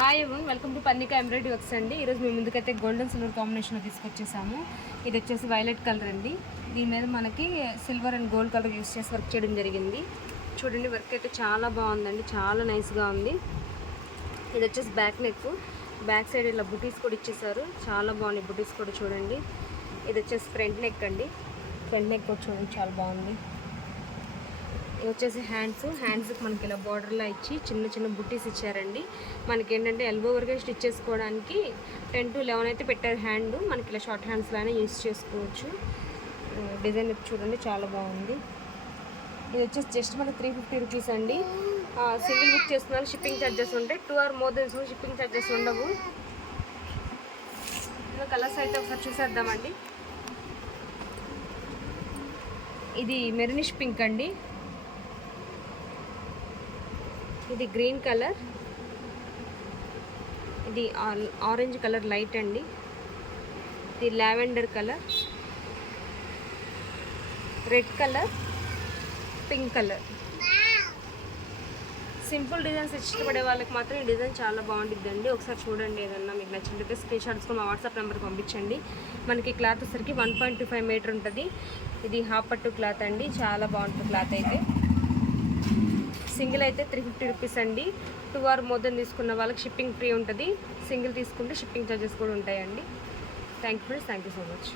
Hi everyone, welcome to Pannika embroidery works అండి. ఈరోజు మేము ముందుకైతే గోల్డెన్ సిల్వర్ కాంబినేషన్లో తీసుకొచ్చేసాము. ఇది వచ్చేసి వైలెట్ కలర్ అండి. దీని మీద మనకి silver and gold colour use చేసి వర్క్ చేయడం జరిగింది. చూడండి, వర్క్ అయితే చాలా బాగుందండి, చాలా నైస్గా ఉంది. ఇది వచ్చేసి బ్యాక్ నెక్, బ్యాక్ సైడ్ ఇలా బుటీస్ కూడా ఇచ్చేసారు, చాలా బాగుంది. బుటీస్ కూడా చూడండి. ఇది వచ్చేసి ఫ్రంట్ నెక్ అండి. ఫ్రంట్ నెక్ కూడా చూడండి, చాలా బాగుంది. ఇది వచ్చేసి హ్యాండ్స్కి మనకి ఇలా బార్డర్లా ఇచ్చి చిన్న చిన్న బుట్టీస్ ఇచ్చారండి. మనకి ఏంటంటే ఎల్బో వరకు స్టిచ్ చేసుకోవడానికి 10 to 11 అయితే పెట్టారు. హ్యాండ్ మనకి ఇలా షార్ట్ హ్యాండ్స్ లానే యూస్ చేసుకోవచ్చు. డిజైన్ చూడండి, చాలా బాగుంది. ఇది వచ్చేసి జస్ట్ మనకి 350 రూపీస్ అండి. సింగిల్ బుక్ చేస్తున్నారు, షిప్పింగ్ ఛార్జెస్ ఉంటాయి. 2 or more than shipping charges ఉండవు. ఇలా కలర్స్ అయితే ఒకసారి చూసేద్దామండి. ఇది మెరూనిష్ పింక్ అండి. ఇది గ్రీన్ కలర్, ఇది ఆరెంజ్ కలర్ లైట్ అండి. ఇది lavender colour, red colour, pink colour. Simple designs ఇష్టపడే వాళ్ళకి మాత్రం ఈ డిజైన్ చాలా బాగుంటుందండి. ఒకసారి చూడండి, ఏదన్నా మీకు నచ్చినట్లయితే స్క్రీన్ షాట్స్తో మా వాట్సాప్ నెంబర్కి పంపించండి. మనకి క్లాత్ వచ్చేసరికి 1.25 మీటర్ ఉంటుంది. ఇది హాఫ్ పట్టు క్లాత్ అండి, చాలా బాగుంటుంది క్లాత్ అయితే. సింగిల్ అయితే 350 రూపీస్ అండి. 2 or more than తీసుకున్న వాళ్ళకి షిప్పింగ్ ఫ్రీ ఉంటుంది. సింగిల్ తీసుకుంటే షిప్పింగ్ ఛార్జెస్ కూడా ఉంటాయండి. Thank you so much.